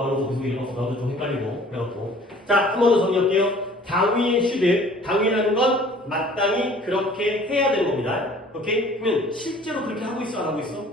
좋아하는 거기서 읽어서 나도 좀 헷갈리고 그래갖고 자, 한 번 더 정리할게요. 당위의 should, 당위라는 건 마땅히 그렇게 해야 되는 겁니다. 오케이? 그러면 실제로 그렇게 하고 있어 안 하고 있어?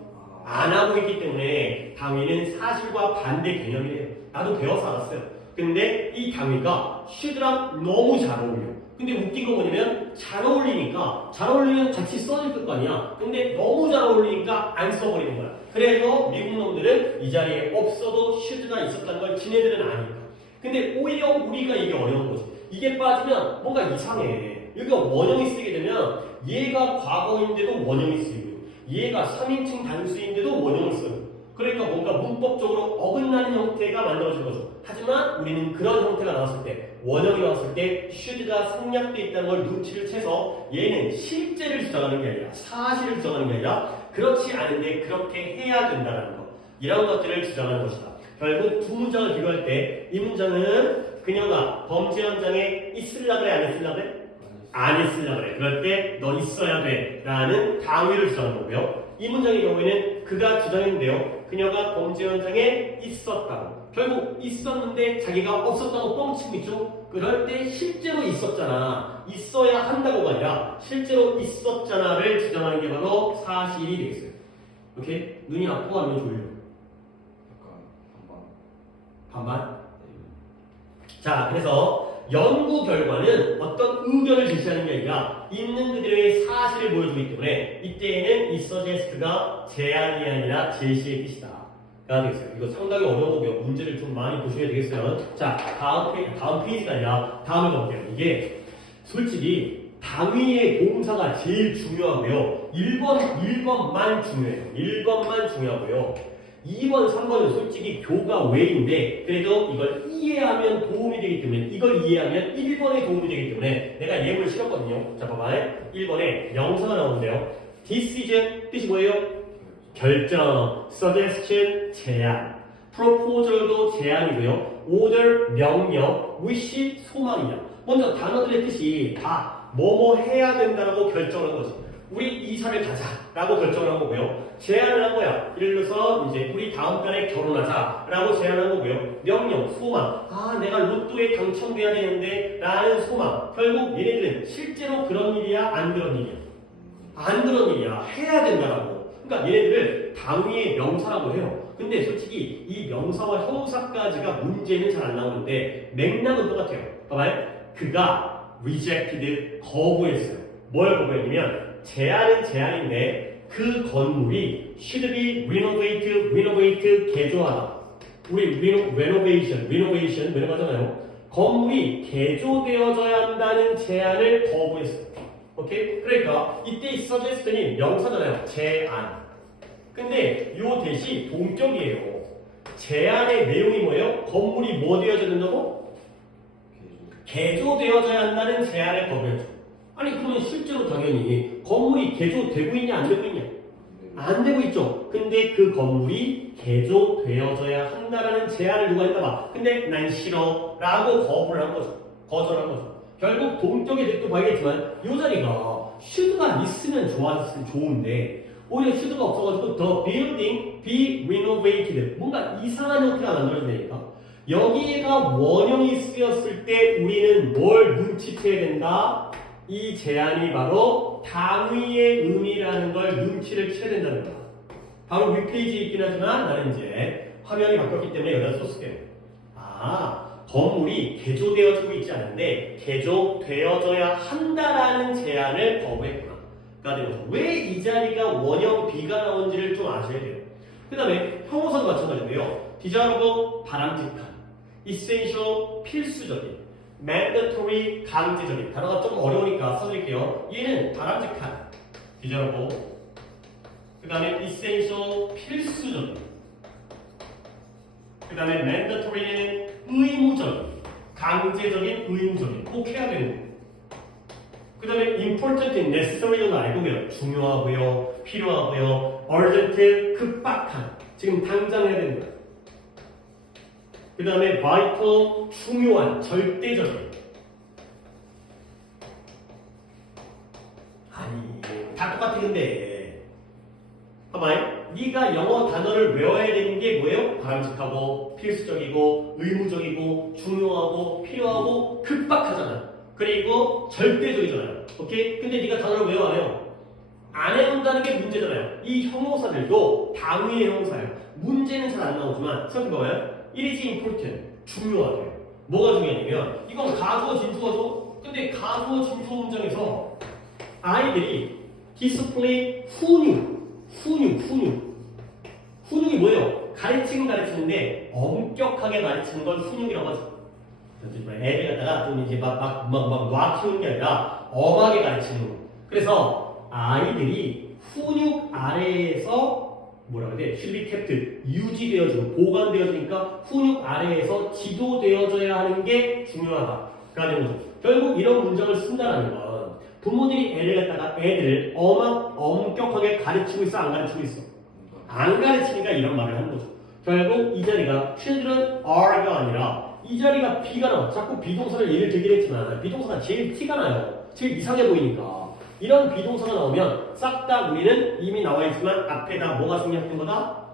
안 하고 있기 때문에 당위는 사실과 반대 개념이에요. 나도 배워서 알았어요. 근데 이 당위가 should랑 너무 잘 어울려. 근데 웃긴 거 뭐냐면 잘 어울리면 같이 써질 거 아니야. 근데 너무 잘 어울리니까 안 써버리는 거야. 그래서 미국 놈들은 이 자리에 없어도 should가 있었다는 걸 지네들은 아니까. 근데 오히려 우리가 이게 어려운 거지. 이게 빠지면 뭔가 이상해. 여기가 원형이 쓰게 되면 얘가 과거인데도 원형이 쓰이고 얘가 3인칭 단수인데도 원형을 쓰고 그러니까 뭔가 문법적으로 어긋나는 형태가 만들어진 거죠. 하지만 우리는 그런 형태가 나왔을 때 원형이 나왔을 때 should가 생략되어 있다는 걸 눈치를 채서 얘는 실제를 주장하는 게 아니라 사실을 주장하는 게 아니라 그렇지 않은데 그렇게 해야 된다는 거 이런 것들을 주장하는 것이다. 결국 두 문장을 비교할 때 이 문장은 그녀가 범죄 현장에 있으려 그래 안 있으려 그래? 안 있으려 그래. 그럴 때 너 있어야 돼 라는 당위를 주장하는 거고요. 이 문장의 경우에는 그가 주장했는데요. 그녀가 범죄 현장에 있었다고. 결국 있었는데 자기가 없었다고 뻥치고 있죠. 그럴 때 실제로 있었잖아. 있어야 한다고가 아니라 실제로 있었잖아를 주장하는 게 바로 사실이 되겠어요. 오케이? 눈이 아프고 아니면 졸려? 약간 반반? 자, 그래서 연구 결과는 어떤 의견을 제시하는 게 아니라 있는 그대로의 사실을 보여주기 때문에 이때에는 이 suggest가 제안이 아니라 제시의 뜻이다. 가 되겠어요. 이거 상당히 어려운 거고요. 문제를 좀 많이 보셔야 되겠어요. 자, 다음 페이지가 아니라 다음을 볼게요. 이게 솔직히 당위의 동사가 제일 중요하고요. 1번만 중요해요. 1번만 중요하고요. 2번, 3번은 솔직히 교가 외인데 그래도 이걸 이해하면 도움이 되기 때문에 이걸 이해하면 1번에 도움이 되기 때문에 내가 예문을 실었거든요. 자, 봐봐요. 1번에 명사가 나오는데요. decision 뜻이 뭐예요? 결정, suggestion, 제안, proposal도 제안이고요. order, 명령, wish, 소망이야. 먼저 단어들의 뜻이 다 뭐뭐 해야 된다라고 결정한 거지. 우리 이사를 가자라고 결정을 한 거고요. 제안을 한 거야. 예를 들어서 이제 우리 다음 달에 결혼하자라고 제안한 거고요. 명령, 소망. 아, 내가 로또에 당첨돼야 되는데 라는 소망. 결국 얘네들은 실제로 그런 일이야, 안 그런 일이야? 안 그런 일이야. 해야 된다라고. 그러니까 얘네들을 당위의 명사라고 해요. 근데 솔직히 이 명사와 형용사까지가 문제는 잘 안 나오는데 맥락은 똑같아요. 봐봐요. 그가 rejected, 거부했어요. 뭘 거부했냐면 제안은 제안인데 그 건물이 should be renovate, 개조하다. 우리 renovation 하잖아요. 건물이 개조되어져야 한다는 제안을 거부했어요. 오케이? 그러니까 이때 이 suggest는 명사잖아요. 제안. 근데 요 대시 동격이에요. 제안의 내용이 뭐예요? 건물이 뭐 되어져야 된다고? 개조되어져야 한다는 제안을 거부했죠. 아니 그러면 실제로 당연히 건물이 개조되고 있냐 안 되고 있냐? 안 되고 있죠. 근데 그 건물이 개조되어져야 한다라는 제안을 누가 했나 봐. 근데 난 싫어 라고 거부를 한 거죠. 거절한 거죠. 결국 동격의 덱도 봐야겠지만 이 자리가 should가 있으면 좋은데 오히려 should가 없어가지고 the building be renovated 뭔가 이상한 형태가 만들어진다니까. 여기가 원형이 쓰였을 때 우리는 뭘 눈치채야 된다? 이 제안이 바로 당위의 의미라는 걸 눈치를 채야 된다는 거야. 바로 윗페이지에 있긴 하지만 나는 이제 화면이 바뀌었기 때문에 여기다 썼을게요. 아, 건물이 개조되어지고 있지 않은데 개조되어져야 한다라는 제안을 거부했구나. 그러니까 왜 이 자리가 원형 B가 나온지를 좀 아셔야 돼요. 그 다음에 형용사도 마찬가지인데요. desirable, 바람직한, essential, 필수적인, mandatory, 강제적인. 단어가 좀 어려우니까 써드릴게요. 얘는 바람직한, desirable, 그 다음에 essential, 필수적인, 그 다음에 mandatory는 의무적인, 강제적인, 의무적인, 꼭 해야 되는 거. 그 다음에 important, necessary는 알고요. 중요하고요, 필요하고요, urgent, 급박한, 지금 당장 해야 되는 거예요. 그 다음에 vital, 중요한, 절대적인. 아니, 다 똑같아 근데. 봐봐요. 네 우리가 영어 단어를 외워야 되는 게 뭐예요? 바람직하고 필수적이고 의무적이고 중요하고 필요하고 급박하잖아요. 그리고 절대적이잖아요. 오케이? 근데 네가 단어를 외워 안 해요? 안 해온다는 게 문제잖아요. 이 형용사들도 당위의 형용사예요. 문제는 잘 안 나오지만 생각해봐요. It is important. 중요하대요. 뭐가 중요하냐면 이건 가주어 진주어죠. 근데 가주어 진주어 문장에서 아이들이 디스플레이 훈육이 뭐예요? 가르치는데 엄격하게 가르치는 걸 훈육이라고 하죠. 애들 갖다가 좀 이제 막 놔 키우는 게 아니라 엄하게 가르치는 거. 그래서 아이들이 훈육 아래에서 뭐라 그래? should be kept 유지되어지고 보관되어지니까 훈육 아래에서 지도되어져야 하는 게 중요하다라는 거죠. 결국 이런 문장을 쓴다는 건 부모들이 애들을 엄격하게 가르치고 있어, 안 가르치고 있어? 안 가르치니까 이런 말을 하는 거죠. 결국 이 자리가 children are가 아니라 이 자리가 B가 나와. 자꾸 비동사를 예를 들긴 했지만 비동사가 제일 티가 나요. 제일 이상해 보이니까. 이런 비동사가 나오면 싹 다 우리는 이미 나와 있지만 앞에다 뭐가 생략된 거다?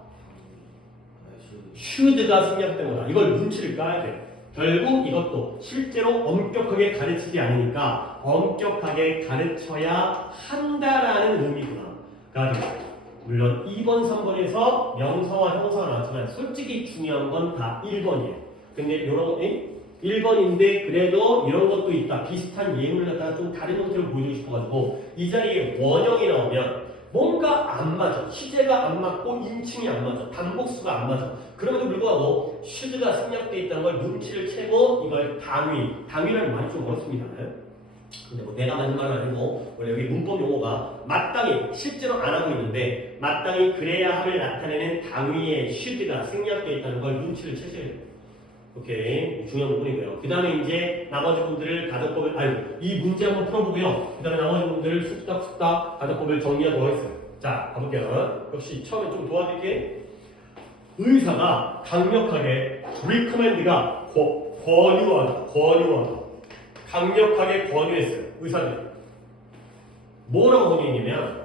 should가 생략된 거다. 이걸 눈치를 까야 돼. 결국 이것도 실제로 엄격하게 가르치지 않으니까 엄격하게 가르쳐야 한다라는 의미구나. 그러니까 물론 2번, 3번에서 명사와 형사가 나왔지만 솔직히 중요한 건 다 1번이에요. 근데 이런 1번인데 그래도 이런 것도 있다. 비슷한 예문을 갖다가 좀 다른 형태로 보여주고 싶어가지고 이 자리에 원형이 나오면 뭔가 안 맞아. 시제가 안 맞고 인칭이 안 맞아. 단복수가 안 맞아. 그럼에도 불구하고 should가 생략되어 있다는 걸 눈치를 채고 이걸 당위라는 말이 좀 어렵습니다. 근데 뭐 내가 맞는 말은 아니고 원래 여기 문법 용어가 마땅히 실제로 안 하고 있는데 마땅히 그래야 함을 나타내는 당위의 should가 생략되어 있다는 걸 눈치를 채셔야 돼요. 오케이, 중요한 부분이고요. 그 다음에 이제 나머지 분들을 가정법을 이 문제 한번 풀어보고요. 그 다음에 나머지 분들을 쑥닥 가정법을 정리하도록 하겠어요. 자, 가볼게요. 역시 처음에 좀 도와드릴게. 의사가 강력하게 recommend가 권유하다. 강력하게 권유했어요. 의사들이 뭐라고 권유했냐면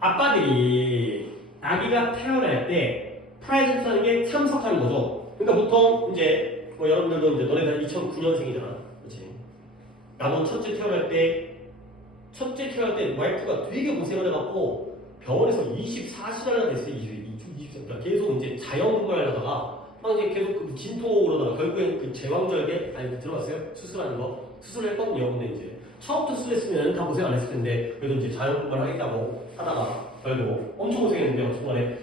아빠들이 아기가 태어날 때 프레젠트라는 게 참석하는 거죠. 그러니까 보통 이제 뭐 여러분들도 이제 너네들 2009년생이잖아, 그렇지? 나도 첫째 태어날 때 와이프가 되게 고생을 해갖고 병원에서 24시간이나 됐어요. 24시간 계속 이제 자연분걸 하려다가 막 이제 계속 그 진통으로다가 결국엔 그 제왕절개 들어봤어요? 수술하는 거 수술을 했거든요. 근데 이제 처음부터 수술했으면 다 고생 안 했을 텐데 그래도 이제 자연분걸 하겠다고 하다가 결국 엄청 고생했는데 어느 순간에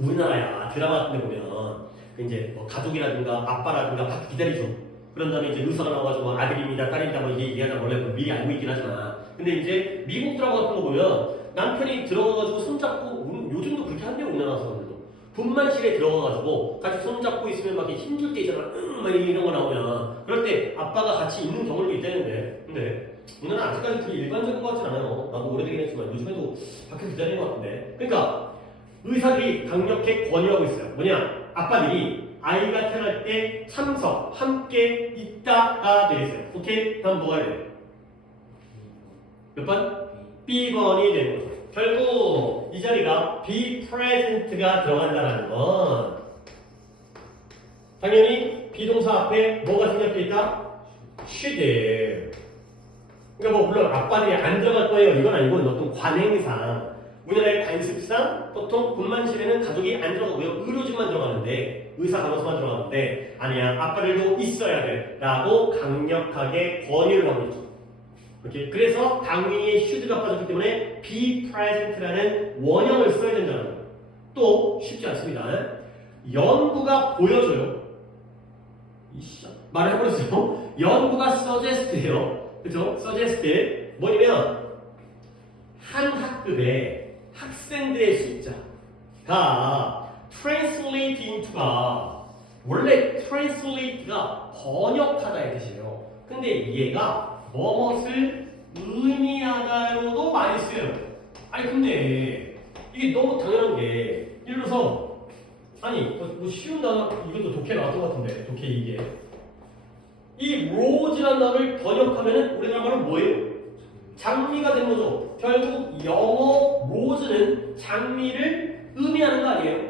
우리나라야 드라마 같은 데 보면 이제 뭐 가족이라든가 아빠라든가 밖에 기다리죠. 그런 다음에 이제 의사가 나와가지고 아들입니다, 딸입니다 뭐 이게 얘기하자 원래 미리 알고 있긴 하지만 근데 이제 미국 드라마 같은 거 보면 남편이 들어가가지고 손잡고 요즘도 그렇게 한대요. 우리나라 사람들도 분만실에 들어가가지고 같이 손잡고 있으면 막 이렇게 힘줄 때 있잖아. 막 이런 거 나오면 그럴 때 아빠가 같이 있는 경우도 있다는데 근데 우리나라 아직까지 그게 일반적인 것 같진 않아요. 나도 오래되긴 했지만 요즘에도 밖에 기다리는 것 같은데 그러니까 의사들이 강력히 권유하고 있어요. 뭐냐? 아빠들이 아이가 태어날 때 참석, 함께 있다가 되겠어요. 오케이? 다음 뭐가 돼요? 몇 번? B번이 되는 거죠. 결국 이 자리가 be present가 들어간다는 건 당연히 비동사 앞에 뭐가 생략되어 있다? should. 그러니까 뭐 물론 아빠들이 안 들어갈 거예요. 이건 아니고 어떤 관행상 우리나라의 관습상 보통 분만실에는 가족이 안 들어가고요. 의료진만 들어가는데 의사 간호사만 들어가는데 아니야 아빠들도 있어야 돼 라고 강력하게 권유를 하고 있죠. 이렇게 그래서 당위에 should가 빠졌기 때문에 be present라는 원형을 써야 된다는 거예요. 또 쉽지 않습니다. 연구가 보여줘요. 말을 해버렸어요. 연구가 suggest해요. 그죠? suggest 뭐냐면 한 학급에 학생들의 숫자가 translate into가 원래 translate가 번역하다의 뜻이에요. 근데 얘가 무엇을 의미하다로도 많이 쓰여요. 아니 근데 이게 너무 당연한 게 예를 들어서 아니 뭐 쉬운 단어 이것도 독해 나왔던 것 같은데 독해 이게 이 rose라는 단어를 번역하면은 우리나라 말은 뭐예요? 장미가 된 거죠. 결국 영어 로즈는 장미를 의미하는 거 아니에요?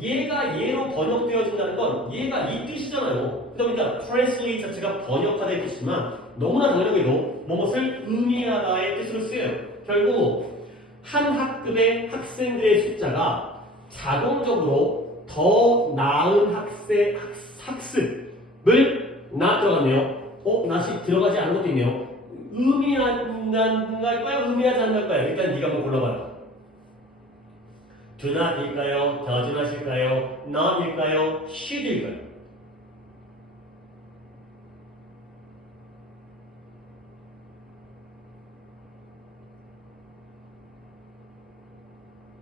얘가 얘로 번역되어진다는 건 얘가 이 뜻이잖아요. 그러니까 translate 자체가 번역하다의 뜻이지만 너무나 당연하게도 무엇을 의미하다의 뜻으로 쓰여요. 결국 한 학급의 학생들의 숫자가 자동적으로 더 나은 학습을 나 들어갔네요. 나시 들어가지 않은 것도 있네요. 의미한다할까요? 의미하지 않을까요? 일단 네가 한번 골라봐요. do not일까요? does not일까요? not일까요? should일까요?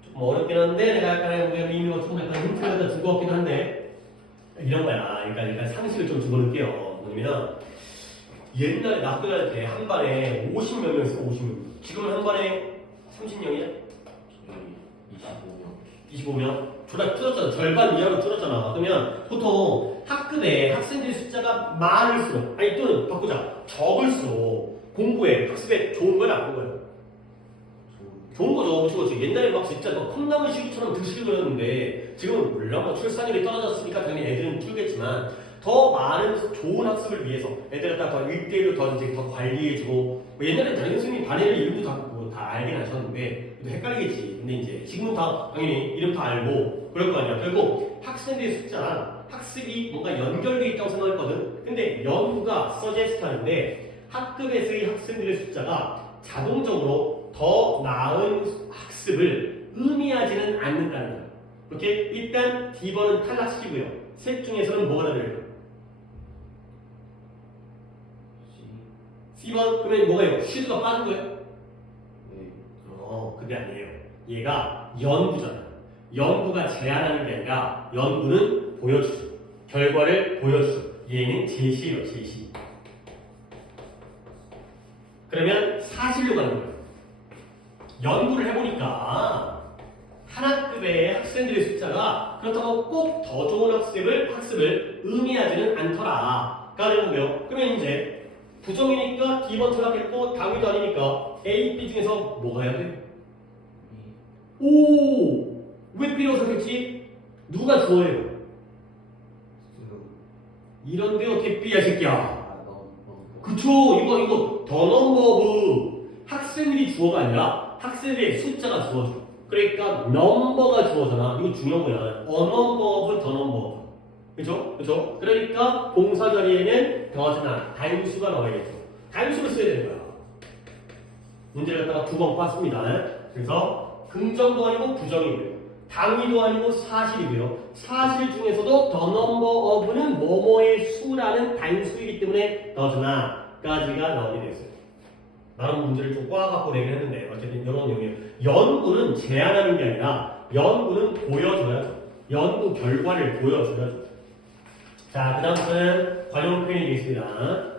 좀 어렵긴 한데 내가 약간 의미가 좀 약간 힌트를 준 것 같기도 한데 이런 거야. 그러니까 상식을 좀 집어넣을게요. 뭐냐면 옛날에 나 학교 다닐 때 한 반에 50몇 명 있어. 50명. 지금은 한 반에 30명이야? 25명? 졸라 줄었잖아. 절반 이하로 줄었잖아. 그러면 보통 학급에 학생들 숫자가 많을수록, 아니 또는 바꾸자. 적을수록 공부에, 학습에 좋은 거야, 나쁜 거야? 좋은 거죠. 그렇지. 옛날에 막 진짜 막 콩나물 시기처럼 드시고 그랬는데 지금은 물론 뭐 출산율이 떨어졌으니까 당연히 애들은 줄겠지만 더 많은 좋은 학습을 위해서 애들을 더 윗대로 더 이제 더 관리해주고 뭐 옛날에 담임 선생님이 반에를 이름도 다 알긴 하셨는데 헷갈리겠지. 근데 이제 지금은 다 당연히 이름 다 알고 그럴 거 아니야. 결국 학생들의 숫자랑 학습이 뭔가 연결돼 있다고 생각했거든. 근데 연구가 서제스트하는데 학급에서의 학생들의 숫자가 자동적으로 더 나은 학습을 의미하지는 않는다는 거예요. 오케이? 일단 D번은 탈락시키고요. 셋 중에서는 뭐가 다를까요? C번 그러면 뭐가요? 슈드가 빠진 거예요? 네. 그게 아니에요. 얘가 연구잖아. 연구가 제안하는 게 아니라 연구는 보여주죠. 결과를 보여주죠. 얘는 제시예요. 제시. 그러면 사실로 가는 거예요. 연구를 해보니까 한 학급의 학생들의 숫자가 그렇다고 꼭 더 좋은 학습을 의미하지는 않더라. 가 되는 거고요. 그러면 이제 부정이니까 D번 탈락했고 당위도 아니니까 A, B 중에서 뭐가 해야 돼? 오! 왜 B라고 생각했지? 누가 좋아해요? 이런데 어떻게 B야 새끼야? 그쵸? 이거 더 넘버브 학생들이 주어가 아니라 학생들의 숫자가 주어져. 그러니까 넘버가 주어잖아. 이거 중요한 거야. 어넘버브 더 넘버. 그죠? 그러니까 동사 자리에는 더즈나 단수가 나와야겠죠. 단수를 써야 되는 거야. 문제를 갖다가 두 번 봤습니다. 그래서 긍정도 아니고 부정이고요. 당위도 아니고 사실이고요. 사실 중에서도 the number of는 뭐뭐의 수라는 단수이기 때문에 더즈나까지가 나오게 되었어요. 나는 문제를 좀 꼬아갖고 내긴 했는데 어쨌든 이런 내용이에요. 연구는 제안하는 게 아니라 연구는 보여줘야죠. 연구 결과를 보여줘야죠. 자, 그 다음은 관용 표현이 되겠습니다.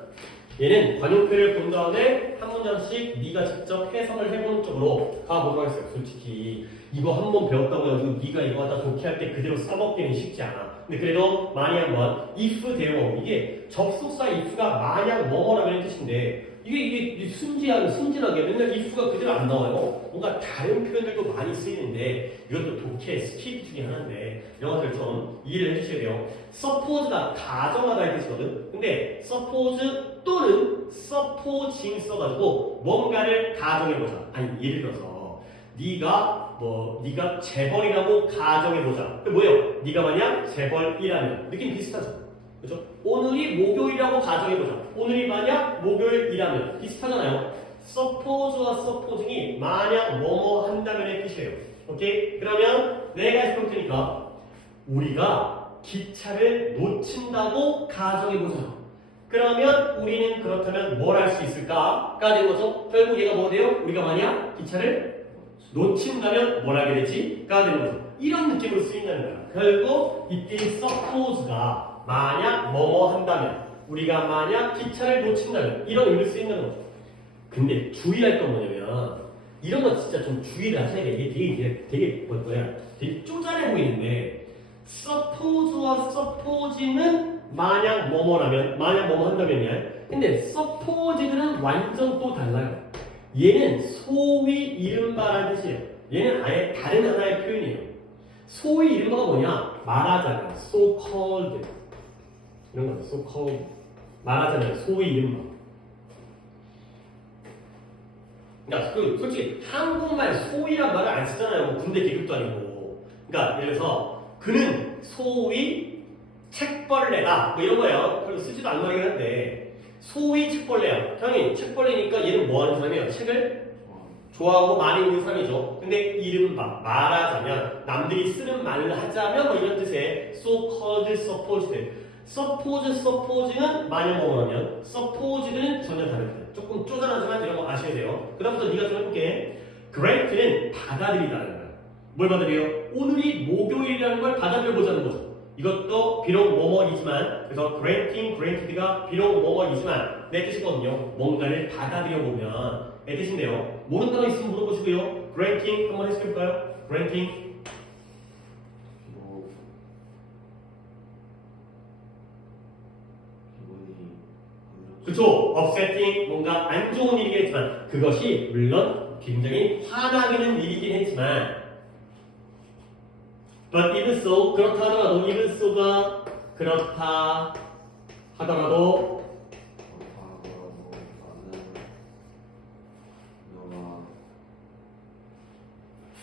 얘는 관용 표현을 본 다음에 한 문장씩 네가 직접 해석을 해보는 쪽으로 가보도록 하겠어요. 솔직히 이거 한 번 배웠다고 해가지고 네가 이거 갖다 독해할 때 그대로 써먹기는 쉽지 않아. 근데 그래도 많이 한번 if 대용 이게 접속사 if가 만약 뭐뭐라는 뜻인데 이게 순진하게 맨날 if가 그대로 안 나와요. 뭔가 다른 표현들도 많이 쓰이는데 이것도 독해 스킬 중에 하나인데 이런 것들 좀 이해를 해주셔야 돼요. suppose가 가정하다의 뜻이거든. 근데 suppose 또는 supposing 써가지고 뭔가를 가정해보자. 아니 예를 들어서 네가 재벌이라고 가정해보자. 그 뭐예요? 네가 만약 재벌이라면 느낌 비슷하죠? 그죠? 오늘이 목요일이라고 가정해보자. 오늘이 만약 목요일이라면 비슷하잖아요. suppose와 supposing이 만약 뭐뭐 한다면의 뜻이에요. 오케이? 그러면 내가 해볼 테니까 우리가 기차를 놓친다고 가정해보자. 그러면 우리는 그렇다면 뭘 할 수 있을까? 가 되는 거죠. 결국 얘가 뭐 돼요? 우리가 만약 기차를 놓친다면 뭘 하게 되지? 가 되는 거죠. 이런 느낌으로 쓰인다는 거야. 결국 이때 suppose가 만약 뭐뭐 한다면 우리가 만약 기차를 놓친다면 이런 의미를 쓰인다는 거죠. 근데 주의할 건 뭐냐면 이런 거 진짜 좀 주의를 하셔야 돼. 이게 되게 되게 쪼잔해 보이는데 suppose와 suppose는 만약 뭐뭐라면 만약 뭐뭐 한다면이야. 근데 supposed는 완전 또 달라요. 얘는 소위 이른바라는 뜻이에요. 얘는 아예 다른 하나의 표현이에요. 소위 이른바가 뭐냐? 말하자면 so called 이런 거죠. so called 말하자면 소위 이른바. 그러니까 솔직히 한국말 소위란 말을 안 쓰잖아요. 뭐 군대 계급도 아니고. 그러니까 예를 들어서 그는 소위 책벌레다 뭐 이런 거예요. 별로 쓰지도 않는 말이긴 한데 소위 책벌레야. 형이 책벌레니까 얘는 뭐 하는 사람이에요? 책을 좋아하고 많이 읽는 사람이죠. 근데 이른바 말하자면 남들이 쓰는 말을 하자면 뭐 이런 뜻의 so called supposed suppose는 만약 뭐하면 supposed는 전혀 다릅니다. 조금 쪼잔하지만 이런 거 아셔야 돼요. 그 다음부터 네가 좀 해볼게. grant는 받아들이다는 거야. 뭘 받아들여요? 오늘이 목요일이라는 걸 받아들여보자는 거죠. 이것도 비록 뭐뭐이지만 그래서 granted가 비록 뭐뭐이지만 내 뜻이거든요. 뭔가를 받아들여보면 내 뜻인데요. 모르는 단어 있으면 물어보시고요. granting 한번 해석해볼까요? granting 그쵸? upsetting 뭔가 안 좋은 일이긴 했지만 그것이 물론 굉장히 화나는 일이긴 했지만 but even so 그렇다 하더라도 even so가 그렇다 하더라도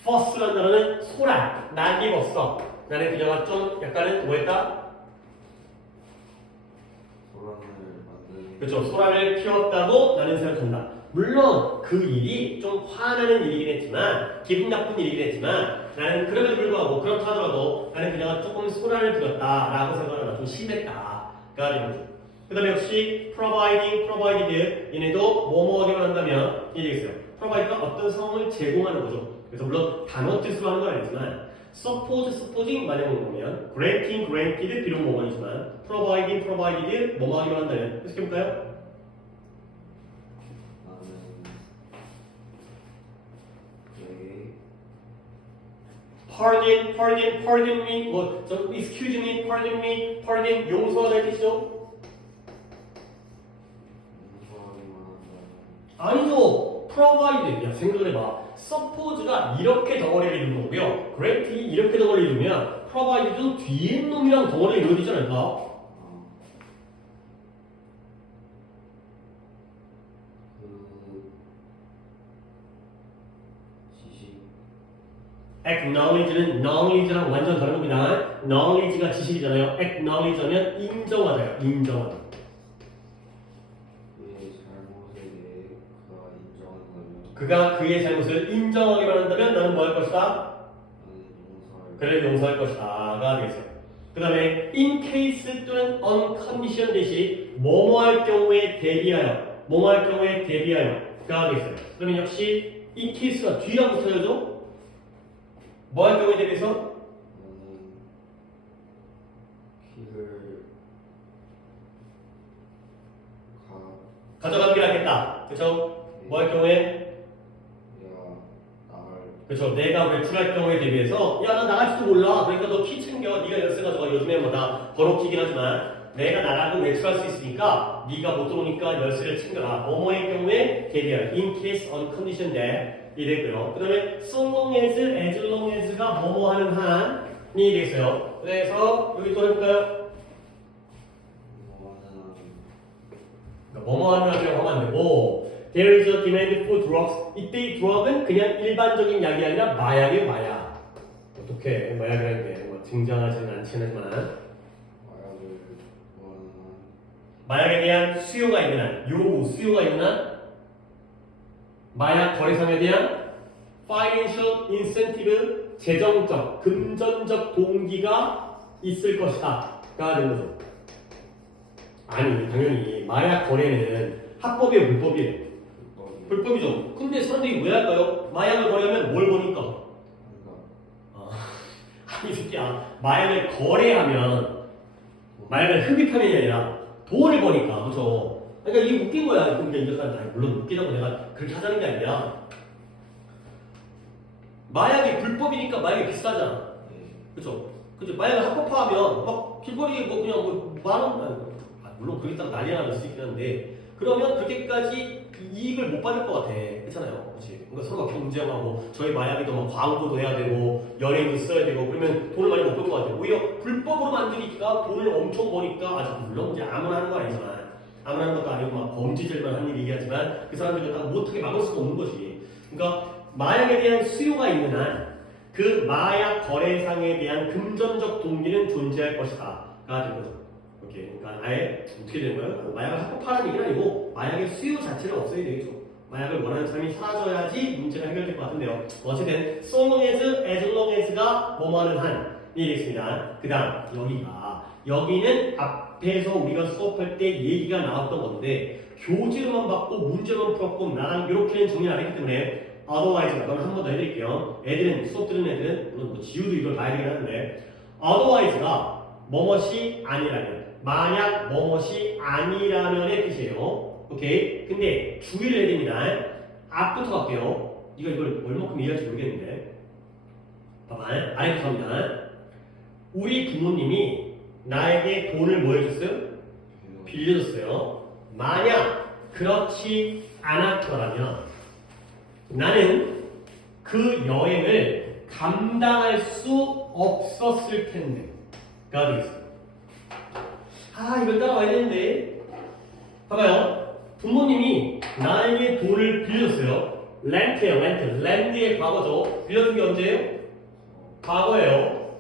first라는 단어는 소란 난리 없어 나는 그녀가 좀 약간은 뭐했다? 그렇죠. 소란을 피웠다고 나는 생각한다. 물론 그 일이 좀 화나는 일이긴 했지만 기분 나쁜 일이긴 했지만 나는 그럼에도 불구하고 그렇다 하더라도 나는 그녀가 조금 소란을 피웠다라고 생각한다. 좀 심했다가 되는 거죠. 그 다음에 역시 provided 얘네도 뭐뭐하기만 한다면 이게 되겠어요. provide가 어떤 상황을 제공하는 거죠. 그래서 물론 단어 뜻으로 하는 건 아니지만 supposing 만약에 보면 granted 비록 뭐뭐이지만 provided 뭐뭐 하기로 한다면 해석해볼까요? pardon me 뭐 excuse me pardon 용서할 뜻이죠? 아니죠. provide 야 생각을 해봐. suppose가 이렇게 덩어리를 이루는 거고요. granted이 이렇게 덩어리를 이루면 provide도 뒤에 놈이랑 덩어리를 이루어지지 않을까? acknowledge는 knowledge랑 완전 다른 겁니다. knowledge가 지식이잖아요. acknowledge면 인정하다요. 인정하다. 그가 그의 잘못을 인정하기만 한다면 나는 뭐 할 것이다? 그를 용서할 것이다가 되겠어요. 그 다음에 in case 또는 on condition 대시 뭐뭐 할 경우에 대비하여 뭐뭐 할 경우에 대비하여가 되겠어요. 그러면 역시 in case가 뒤랑 붙어야죠. 뭐 할 경우에 대비해서? 가져가기를 하겠다. 그쵸? 뭐 할 경우에? 그렇죠. 내가 외출할 경우에 대비해서 야 나 나갈지도 몰라. 그러니까 너 키 챙겨. 네가 열쇠 가져가. 요즘에 뭐 다 번호키긴 하지만 내가 나가고 외출할 수 있으니까 네가 못 들어오니까 열쇠를 챙겨라. 뭐뭐의 경우에 대비할 in case on condition that 이 되고요. 그 다음에 so long as가 뭐뭐 하는 한이 되겠어요. 그래서 여기 또 해볼까요? 뭐뭐 하는 한이라고 하면 안 되고 There is a demand for drugs. 이때의 drug은 그냥 일반적인 약이 아니라 마약이에요, 마약. 어떻게 마약이라는 게 뭐 등장하지는 않지만 마약에 대한 수요가 있는 한, 요구, 수요가 있는 한 마약 거래상에 대한 financial incentive, 재정적, 금전적 동기가 있을 것이다. 가 되는 거죠. 아니, 당연히 마약 거래는 합법이에요, 불법이에요? 불법이죠. 근데 사람들이 왜 할까요? 마약을 거래하면 뭘 보니까? 아니 새끼야 마약을 거래하면 마약을 흡입하는 게 아니라 돈을 버니까 그렇죠? 그러니까 이게 웃긴 거야. 근데 이게 물론 웃기다고 내가 그렇게 하자는 게 아니라 마약이 불법이니까 마약이 비싸잖아. 그렇죠? 근데 마약을 합법화하면 막 길거리에 뭐 그냥 뭐 만원 물론 그렇다고 난리 나면 수 있긴 한데 그러면 그렇게까지 이익을 못 받을 것 같아. 그렇잖아요. 그렇지? 그러니까 서로가 경쟁하고 저희 마약이도 막 광고도 해야 되고 연예인도 써야 되고 그러면 돈을 많이 못 벌 것 같아. 오히려 불법으로 만드니까 돈을 엄청 버니까 아주 물론 이제 아무나 하는 거 아니지만 아무나 하는 것도 아니고 막 범죄자들만 하는 일 얘기하지만 그 사람들을 다 못하게 막을 수가 없는 거지. 그러니까 마약에 대한 수요가 있는 한 그 마약 거래상에 대한 금전적 동기는 존재할 것이다. 가 된 거죠. 오케이. 그러니까 아예 어떻게 되는 거예요? 마약을 합법화라는 얘기는 아니고 마약의 수요 자체는 없어야 되겠죠. 마약을 원하는 사람이 사라져야지 문제가 해결될 것 같은데요. 어쨌든 so long as long as가 뭐뭐하는 한이 되겠습니다. 그 다음 여기는 앞에서 우리가 수업할 때 얘기가 나왔던 건데 교재로만 받고 문제만 풀었고 나랑 이렇게는 정리 안 했기 때문에 otherwise가 그건 한 번 더 해드릴게요. 애들은 수업 들은 애들은 물론 뭐 지우도 이걸 봐야 되긴 하는데 otherwise가 뭐뭇이 아니라면 만약 뭐뭇이 아니라면의 뜻이에요. 오케이? 근데 주의를 해야 됩니다. 앞부터 갈게요. 이걸 얼마큼 이해할지 모르겠는데 봐봐. 아래부터 갑니다. 우리 부모님이 나에게 돈을 뭐 해줬어요? 빌려줬어요. 만약 그렇지 않았더라면 나는 그 여행을 감당할 수 없었을 텐데 가 되겠습니다. 이걸 따라와야 되는데 봐봐요. 부모님이 나에게 돈을 빌렸어요. 렌트예요. 렌트의 과거죠. 빌려준 게 언제예요? 과거예요.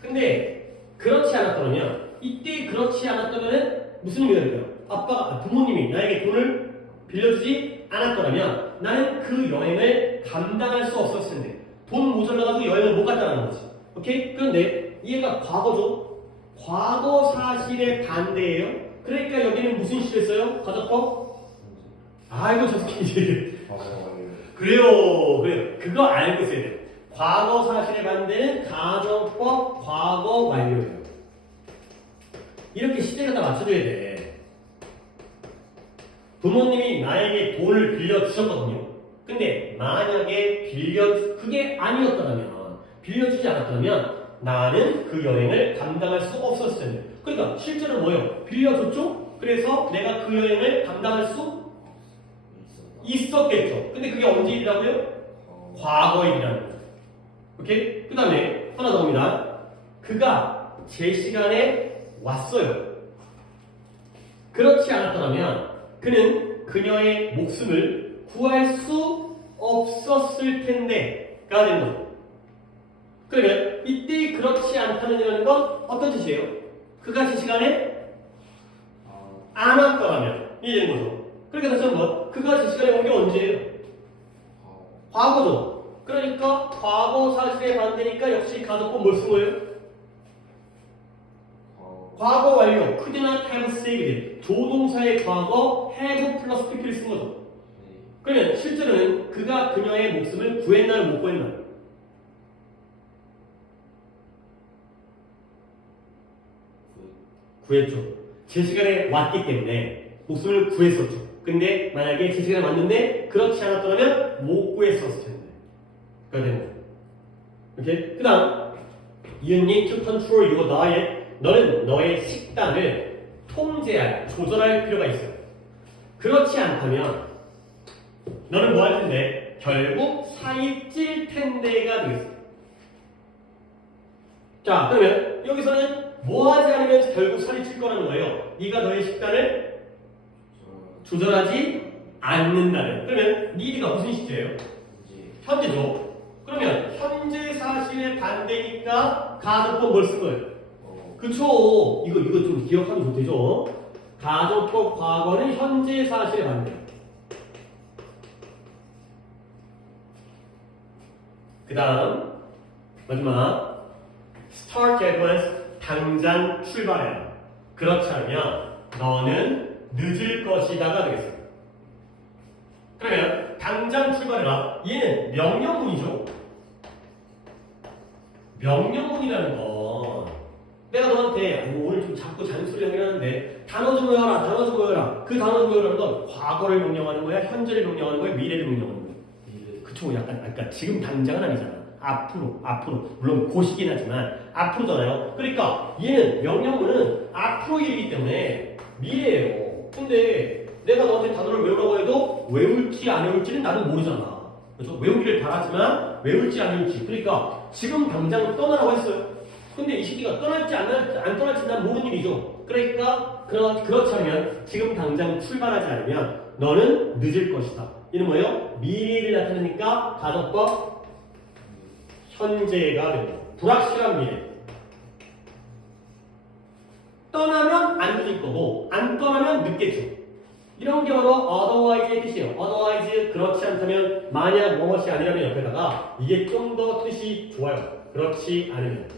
근데 그렇지 않았더라면 이때 그렇지 않았다면 무슨 의미가 될까요? 부모님이 나에게 돈을 빌려주지 않았더라면 나는 그 여행을 감당할 수 없었을 텐데 돈 모자라가지고 여행을 못 갔다는 거지. 오케이? 그런데 얘가 과거죠. 과거 사실의 반대예요. 그러니까 여기는 무슨 시를 써요? 가정법? 이거 저렇게 이제 그래요. 그거 알고 있어야 돼요. 과거 사실의 반대는 가정법 과거 완료예요. 이렇게 시대를 다 맞춰줘야 돼. 부모님이 나에게 돈을 빌려주셨거든요. 근데 만약에 그게 아니었다면 빌려주지 않았다면 나는 그 여행을 감당할 수 없었을 텐데. 그러니까 실제로 뭐예요? 빌려줬죠? 그래서 내가 그 여행을 감당할 수 있었겠죠. 근데 그게 언제 일이라고요? 과거 일이라는 거죠. 오케이? 그 다음에 하나 더 봅니다. 그가 제 시간에 왔어요. 그렇지 않았더라면 그는 그녀의 목숨을 구할 수 없었을 텐데가 되는 거죠. 그러면 이때 그렇지 않다는 건 어떤 뜻이에요? 그가 제 시간에 안 왔더라면 이 되는 거죠. 그러니까 다시 한번 그가 제 시간에 온 게 언제예요? 과거죠. 그러니까 과거 사실에 반대니까 역시 가정법 뭘 쓴 거예요? 과거 완료. could not have saved. 조동사의 과거 have 플러스 pp를 쓴 거죠. 그러면 실제로는 그가 그녀의 목숨을 구했나요? 못 구했나요? 구했죠. 제 시간에 왔기 때문에 목숨을 구했었죠. 근데 만약에 제 시간에 왔는데 그렇지 않았더라면 못 구했었을 텐데. 그가 되는 거죠. 오케이? 그 다음 You need to control your diet. 너는 너의 식단을 통제할, 조절할 필요가 있어요. 그렇지 않다면 너는 뭐 할 텐데? 결국 살이 찔 텐데가 되겠습니다. 자, 그러면 여기서는 뭐 하지 않으면 결국 살이 찔 거라는 거예요. 네가 너의 식단을 조절하지 않는다는. 그러면 need가 무슨 시제예요? 현재죠. 그러면 현재 사실의 반대니까 가정법 뭘 쓴 거예요? 그쵸. 이거 좀 기억하면 좋대죠. 가정법 과거는 현재 사실의 반대. 그 다음 마지막 start at once. 당장 출발해라. 그렇지 않으면 너는 늦을 것이다가 되겠어요. 그러면 당장 출발해라. 얘는 명령문이죠. 명령문이라는 건 내가 너한테 오늘 좀 자꾸 잔소리 하는데 단어 좀 외워라. 단어 좀 외워라. 그 단어 좀 외우라는 건 과거를 명령하는 거야? 현재를 명령하는 거야? 미래를 명령하는 거야? 그쵸. 약간 지금 당장은 아니잖아. 앞으로 물론 고시긴 하지만 앞으로잖아요. 그러니까 얘는 명령문은 앞으로 일이기 때문에 미래예요. 근데 내가 너한테 단어를 외우라고 해도 외울지 안 외울지는 나도 모르잖아. 그렇죠? 외우기를 바라지만 외울지 안 외울지. 그러니까 지금 당장 떠나라고 했어요. 근데 이 새끼가 떠날지 안 떠날지 난 모르는 일이죠. 그러니까 그렇지 않으면 지금 당장 출발하지 않으면 너는 늦을 것이다. 이는 뭐예요? 미래를 나타내니까 가정법 현재가 되고 불확실한 미래. 떠나면 안 늦을 거고 안 떠나면 늦겠죠. 이런 경우로 otherwise의 뜻이에요. otherwise 그렇지 않다면 만약 무엇이 아니라면 옆에다가 이게 좀 더 뜻이 좋아요. 그렇지 않으면.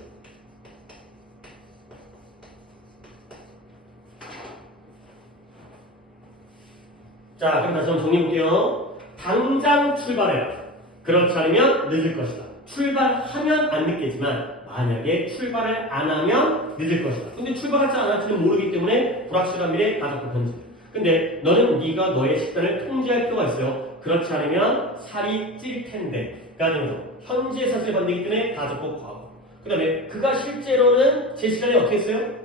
자, 그럼 다시 한번 정리해볼게요. 당장 출발해라. 그렇지 않으면 늦을 것이다. 출발하면 안 늦겠지만 만약에 출발을 안 하면 늦을 것이다. 근데 출발하지 않았지는 모르기 때문에 불확실한 미래 가족법 현재. 근데 너는 네가 너의 식단을 통제할 필요가 있어요. 그렇지 않으면 살이 찔 텐데. 그러니까 현재 사실 반대이기 때문에 가족법 과거. 그 다음에 그가 실제로는 제 시간에 어떻게 했어요?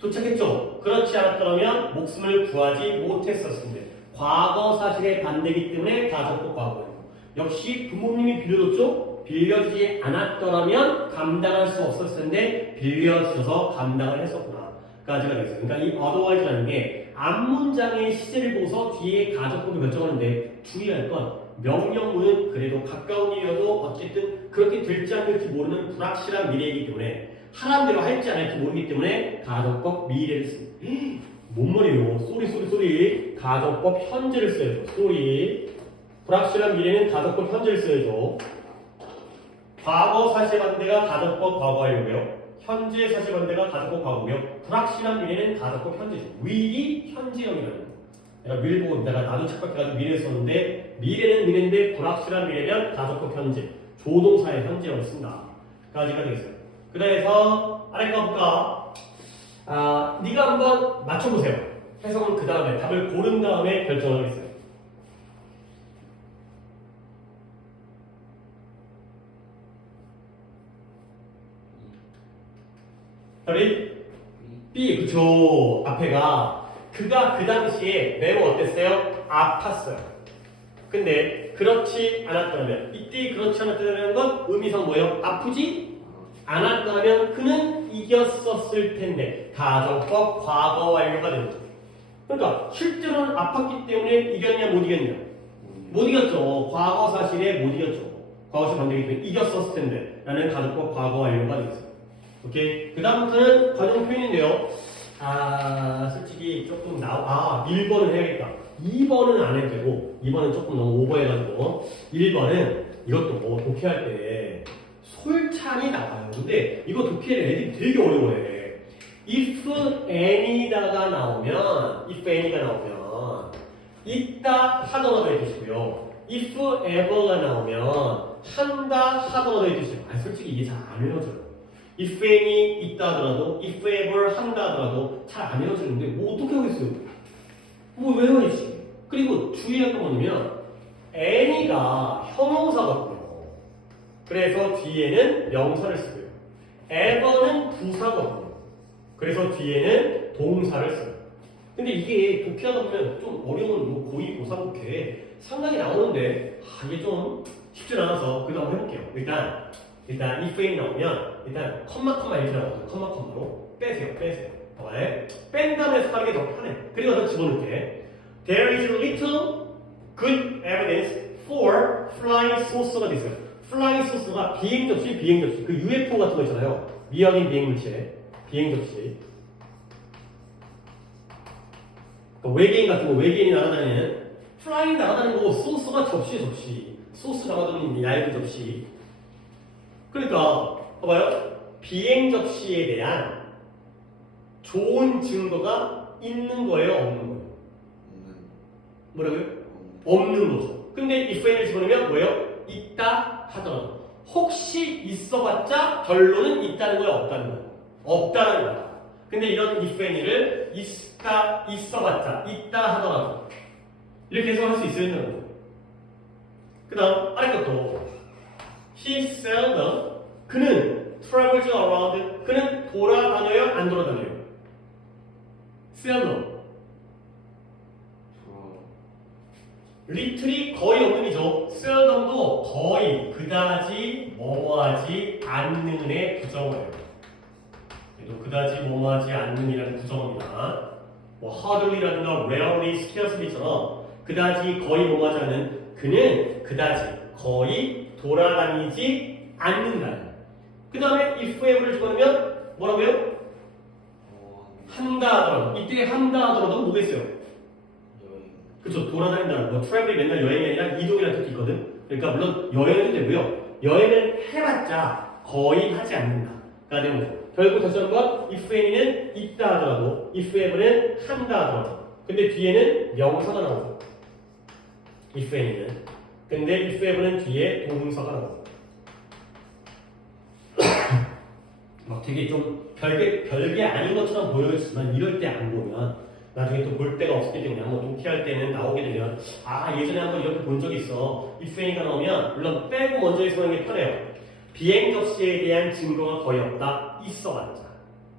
도착했죠. 그렇지 않았더라면 목숨을 구하지 못했었을 텐데. 과거 사실의 반대이기 때문에 가족법 과거예요. 역시 부모님이 빌려줬죠? 빌려주지 않았더라면 감당할 수 없었을 텐데 빌려주셔서 감당을 했었구나. 까지가 되겠어요. 그러니까 이 otherwise라는 게 앞문장의 시제를 보고서 뒤에 가족법을 결정하는데 주의할 건 명령문은 그래도 가까운 일이어도 어쨌든 그렇게 될지 안 될지 모르는 불확실한 미래이기 때문에 하라는 대로 할지 안 할지 모르기 때문에 가정법 미래를 씁니다. 뭔 말이에요? 쏘리 가정법 현재를 써야죠. 쏘리 불확실한 미래는 가정법 현재를 써야죠. 과거 사실반대가 가정법 과거이고요. 현재 사실반대가 가정법 과거고요. 불확실한 미래는 가정법 현재죠. will이 현재형이라는 거. 내가 will 보고 나도 착각해가지고 미래를 썼는데 미래는 미래인데 불확실한 미래면 가정법 현재 조동사의 현재형을 쓴다. 까지가 되겠어요. 그래서 아래 거 볼까? 네가 한번 맞춰보세요. 해석은 그 다음에 답을 고른 다음에 결정하겠어요. 답이 B. 그쵸. 앞에가 그가 그 당시에 매우 어땠어요? 아팠어요. 근데 그렇지 않았다면 이때 그렇지 않았다는 건 의미상 뭐예요? 아프지 않았다면 그는 이겼었을 텐데 가정법 과거 완료가 되는 거죠. 그러니까 실제로는 아팠기 때문에 이겼냐 못 이겼냐? 못 이겼죠. 과거 사실에 못 이겼죠. 과거 사실 반대이기 때문에 이겼었을 텐데 라는 가정법 과거 완료가 되겠어요. 오케이. 그 다음부터는 과정 표현인데요. 솔직히 조금 1번은 해야겠다. 2번은 안 해도 되고 2번은 조금 너무 오버해가지고 1번은 이것도 독해할 때 솔찬이 나와요. 근데 이거 독해를 애들이 되게 어려워해. if any다가 나오면 있다 하더라도 해주시고요. if ever가 나오면 한다 하더라도 해주시고 솔직히 이게 잘 안 외워져요. if any 있다 하더라도 if ever 한다 하더라도 잘 안 외워지는데 뭐 어떻게 하겠어요? 뭐 외워야지. 그리고 주의할 건 뭐냐면 any가 형용사거든요. 그래서 뒤에는 명사를 쓰고요. ever는 부사거든요. 그래서 뒤에는 동사를 써요. 근데 이게 독해하다 보면 좀 어려운 고2, 고3 독해 상당히 나오는데 이게 좀 쉽지 않아서 그 다음 해볼게요. 일단 if any 나오면 일단 컴마 이렇게 나오거든요. 컴마로 빼세요. 봐봐요. 뺀 다음에 하는 게 더 편해. 그리고 더 집어넣을게. There is little good evidence for flying saucer가 됐어요. flying saucer가 비행 접시. 그 UFO 같은 거 있잖아요. 미확인 비행 물체. 비행 접시. 그러니까 외계인 같은 거, 외계인이 날아다니는 flying 날아다니는 거고 saucer가 접시. 소스 잡아두는 얇은 접시. 그러니까 봐봐요. 비행 접시에 대한 좋은 증거가 있는 거예요, 없는 거예요? 뭐라고요? 없는 거죠. 근데 if any를 집어넣으면 뭐예요? 있다 하더라도 혹시 있어봤자 결론은 있다는 거예요, 없다는 거예요? 없다는 거야. 근데 이런 if any를 있어봤자 있다 하더라도 이렇게 해석할 수 있어야 되는 거죠. 그 다음 아래 것도 He seldom 그는 travels around 그는 돌아다녀요? 안 돌아다녀요? seldom little이 거의 없는이죠. seldom도 거의 그다지 뭐뭐하지 않는의 부정어예요. 그래도 그다지 뭐뭐하지 않는이라는 부정어입니다. 뭐 hardly라든가 rarely, scarcely처럼 그다지 거의 뭐뭐하지 않는 그는 그다지 거의 돌아다니지 않는다. 그 다음에 if ever를 집어넣으면 뭐라고요? 한다 하더라도 이때 한다 하더라도 뭐겠어요? 그쵸, 돌아다닌다는 거. 트래블이 맨날 여행이 아니라 이동이라는 뜻이 있거든. 그러니까 물론 여행은 되고요. 여행을 해봤자 거의 하지 않는다가 되는 거죠. 결국 다시 한번 if any는 있다 하더라도 if ever는 한다 하더라도 근데 뒤에는 명사가 나오고 if any는 근데 if ever는 뒤에 동사가 나오고 막 되게 좀 별게 아닌 것처럼 보여지만 이럴 때 안 보면 나중에 또 볼 데가 없기 때문에 한번 독해할 때는 나오게 되면 아 예전에 한번 이렇게 본 적이 있어 if any가 나오면 물론 빼고 먼저 해석하는 게 편해요. 비행 접시에 대한 증거가 거의 없다 있어봤자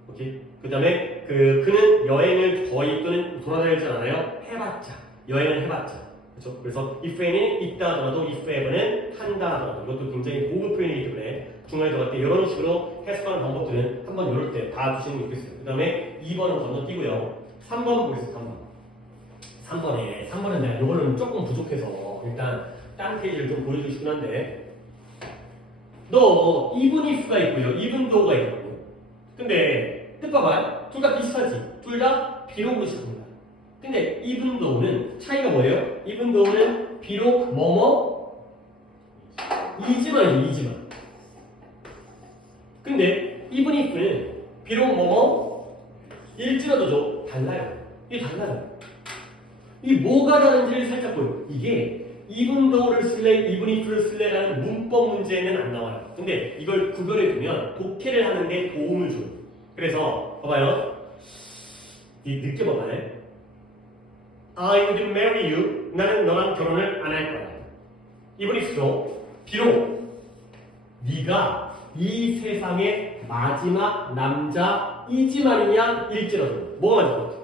오케이 그 다음에 그는 여행을 거의 또는 돌아다니지 않아요 해봤자 여행을 해봤자 그렇죠 그래서 if any는 있다 하더라도 if ever는 한다 하더라도 이것도 굉장히 고급 표현이기 때문에 중간에 들어갈 때 이런 식으로 해석하는 방법들은 한번 이럴 때 다 두시는 게 좋겠어요. 그 다음에 2번은 건너뛰고요. 3번 보겠습니다. 3번은 내가 이거는 조금 부족해서 일단 딴 페이지를 좀 보여주고 싶긴 한데 너 even if가 있고요. even though가 있거든요. 근데 뜻 봐봐요. 둘 다 비슷하지. 둘 다 비록으로 시작합니다. 근데 even though는 차이가 뭐예요? even though는 비록 뭐뭐 이지만 근데 even if는 비록 뭐뭐 일지라도죠. 달라요. 이게 달라요. 이 뭐가 다른지를 살짝 보여요. 이게 even though를 쓸래, even if를 쓸래라는 문법 문제는 안 나와요. 근데 이걸 구별해 두면 독해를 하는데 도움을 줘요. 그래서 봐봐요. 느껴봐봐요. I would marry you. 나는 너랑 결혼을 안 할 거야. even if도 비록 네가 이 세상의 마지막 남자이지만이냐 일지라도 뭐가 맞을 것 같아?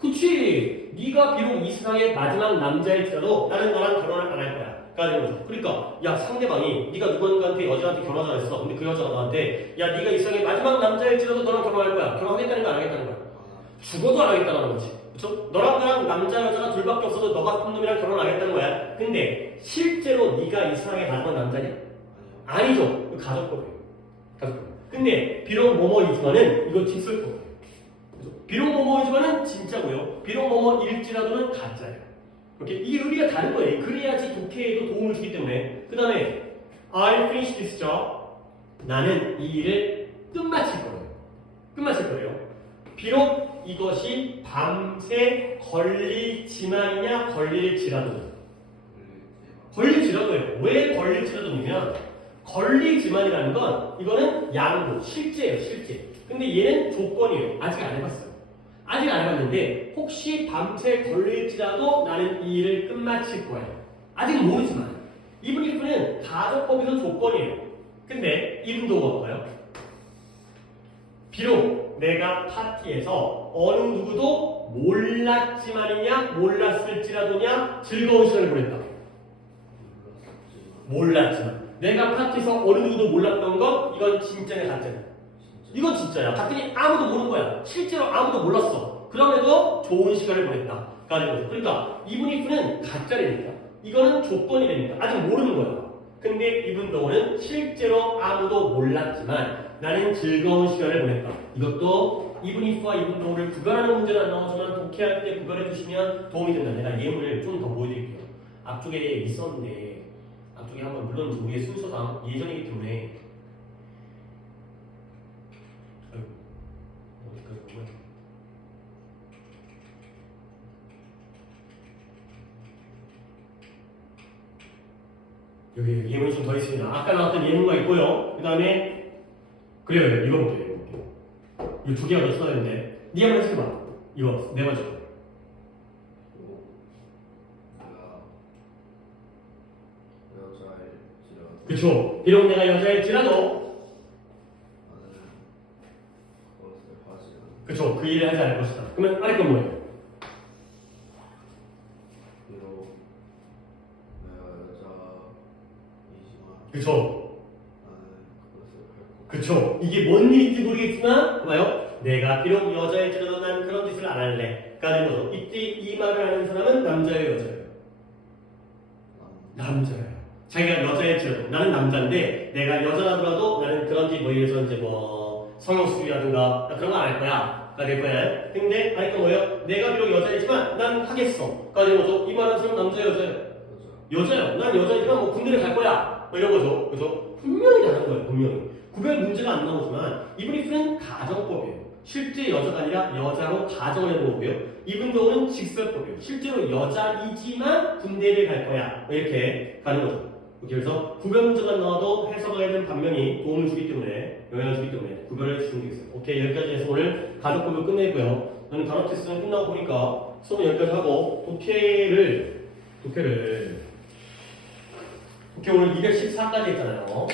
그치 네가 비록 이 세상의 마지막 남자일지라도 나는 너랑 결혼을 안 할 거야 가 되는 거죠. 그러니까 야 상대방이 네가 누군가한테 여자한테 결혼하자 했어. 근데 그 여자가 너한테 야 네가 이 세상의 마지막 남자일지라도 너랑 결혼할 거야. 결혼하겠다는 거 안 하겠다는 거야. 죽어도 안 하겠다는 거지. 그쵸? 너랑 나랑 남자 여자가 둘밖에 없어도 너 같은 놈이랑 결혼 안 하겠다는 거야. 근데 실제로 네가 이 세상의 마지막 남자냐? 아니죠. 그 가족법이에요. 가족법. 근데 비록 뭐뭐이지만은 이거 뒷설법. 비록 뭐뭐이지만은 진짜고요. 비록 뭐뭐일지라도는 가짜예요. 이렇게 이 의미가 다른 거예요. 그래야지 독해에도 도움을 주기 때문에. 그 다음에 I'll finish this job. 나는 이 일을 끝마칠 거예요. 비록 이것이 밤새 걸리지만이냐 걸릴지라도냐. 걸릴지라도예요. 왜 걸릴지라도냐면 걸리지만이라는 건 이거는 양보, 실제예요. 실제. 근데 얘는 조건이에요. 아직 안 해봤어요. 아직 안 해봤는데 혹시 밤새 걸릴지라도 나는 이 일을 끝마칠 거예요. 아직 모르지만 even if는 가정법에서 조건이에요. 근데 even though가 볼까요? 비록 내가 파티에서 어느 누구도 몰랐지만이냐 몰랐을지라도냐 즐거운 시간을 보냈다. 몰랐지만 내가 파티에서 어느 누구도 몰랐던 건 이건 진짜냐 가짜냐. 이건 진짜야. 갔더니 아무도 모르는 거야. 실제로 아무도 몰랐어. 그럼에도 좋은 시간을 보냈다. 그러니까 even if는 가짜라니까. 이거는 조건이라니까. 아직 모르는 거야. 근데 even though는 실제로 아무도 몰랐지만 나는 즐거운 시간을 보냈다. 이것도 even if와 even though를 구별하는 문제는 안 나오지만 독해할 때 구별해 주시면 도움이 된다. 내가 예문을 좀 더 보여드릴게요. 앞쪽에 있었는데 앞쪽에 한번 물론 우리의 순서상 예전이기 때문에 여기 예문이 좀 더 있습니다. 아까 나왔던 예문가 있고요. 그 다음에 그래요. 이거 볼게요. 이거 두 개가 더 써야 되는데 니 한번 해봐. 이거 네 번째. 그쵸. 비록 내가 여자일지라도 그쵸. 그 일을 하지 않을 것이다. 그러면 아래 건 뭐예요? 모르겠지만 봐요. 내가 비록 여자일지라도 난 그런 짓을 안 할래. 가는 거죠. 이때 이 말을 하는 사람은 남자예요, 여자예요? 남자예요. 자기가 여자일지라도 나는 남자인데 내가 여자라더라도 나는 그런 짓 뭐 이래서 이제 뭐 성형수술이라든가 그런 거 안 할 거야. 가 될 거야. 근데 아니 또 뭐예요? 내가 비록 여자이지만 난 하겠어. 가 되는 거죠. 이 말하는 사람은 남자예요, 여자예요? 여자예요. 난 여자이지만 뭐 군대를 갈 거야. 뭐 이런 거죠. 그래서 분명히 다른 거예요, 분명히. 구별 문제가 안 나오지만 이분이 쓰는 가정법이에요. 실제 여자가 아니라 여자로 가정을 해놓은 거고요. 이분 경우는 직설법이에요. 실제로 여자이지만 군대를 갈 거야. 뭐 이렇게 가는 거죠. 그래서 구별 문제가 나와도 해석하게 되는 반면이 도움을 주기 때문에 영향을 주기 때문에 구별을 해주시면 되겠어요. 오케이, 여기까지 해서 오늘 가정법을 끝내고요. 저는 단어 테스트는 끝나고 보니까 수업은 여기까지 하고 독해 오늘 214까지 했잖아요.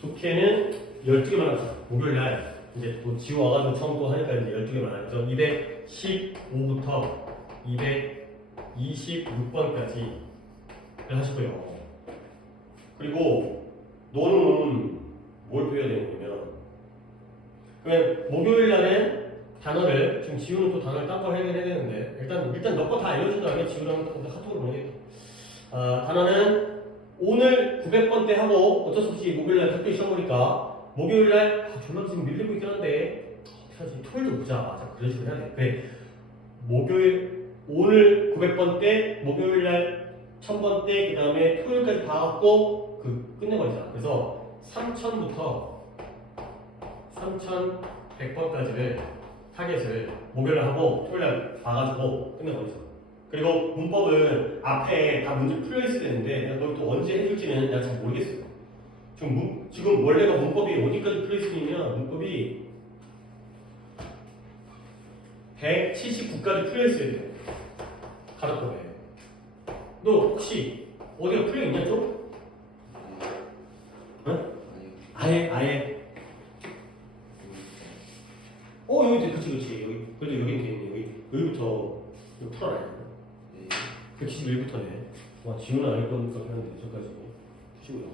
독해는 12개만 합시다. 목요일날 이제 또 지호 와가지고 처음 또 하니까 이제 12개만 하죠. 215부터 226번까지 하시고요. 그리고 너는 뭘 배워야 되냐면 그러면 목요일날은 단어를 지금 지우는 또 단어를 딴걸 해야 되는데 일단 너 거 다 알려준 다음에 지우랑 카톡을 보내겠다. 단어는 오늘 900번 때 하고 어쩔 수 없이 목요일날 학교 시험 보니까 목요일날 졸라 지금 밀리고 있긴 한데 어떡하지? 토요일도 보자. 맞아, 그런 식으로 해야 돼. 그래, 목요일 오늘 900번 때 목요일날 1000번 때 그 다음에 토요일까지 봐갖고 끝내버리자. 그래서 3000부터 3100번까지를 타겟을 목요일에 하고 토요일날 봐가지고 끝내버리자. 그리고 문법은 앞에 다 문제 풀려있어야 되는데 내가 그걸 또 언제 해줄지는 내가 잘 모르겠어요. 지금 원래가 문법이 어디까지 풀려있으면 문법이 179까지 풀려있어야 돼요. 가정법에. 너 혹시 어디가 풀려있냐 좀? 응? 아예 여기 그치 여기 그래도 여기 있네. 여기부터 이거 풀어놔야 돼. 171부터네. 와, 지훈은 아닐 거니까 하는데 저까지 푸시고요.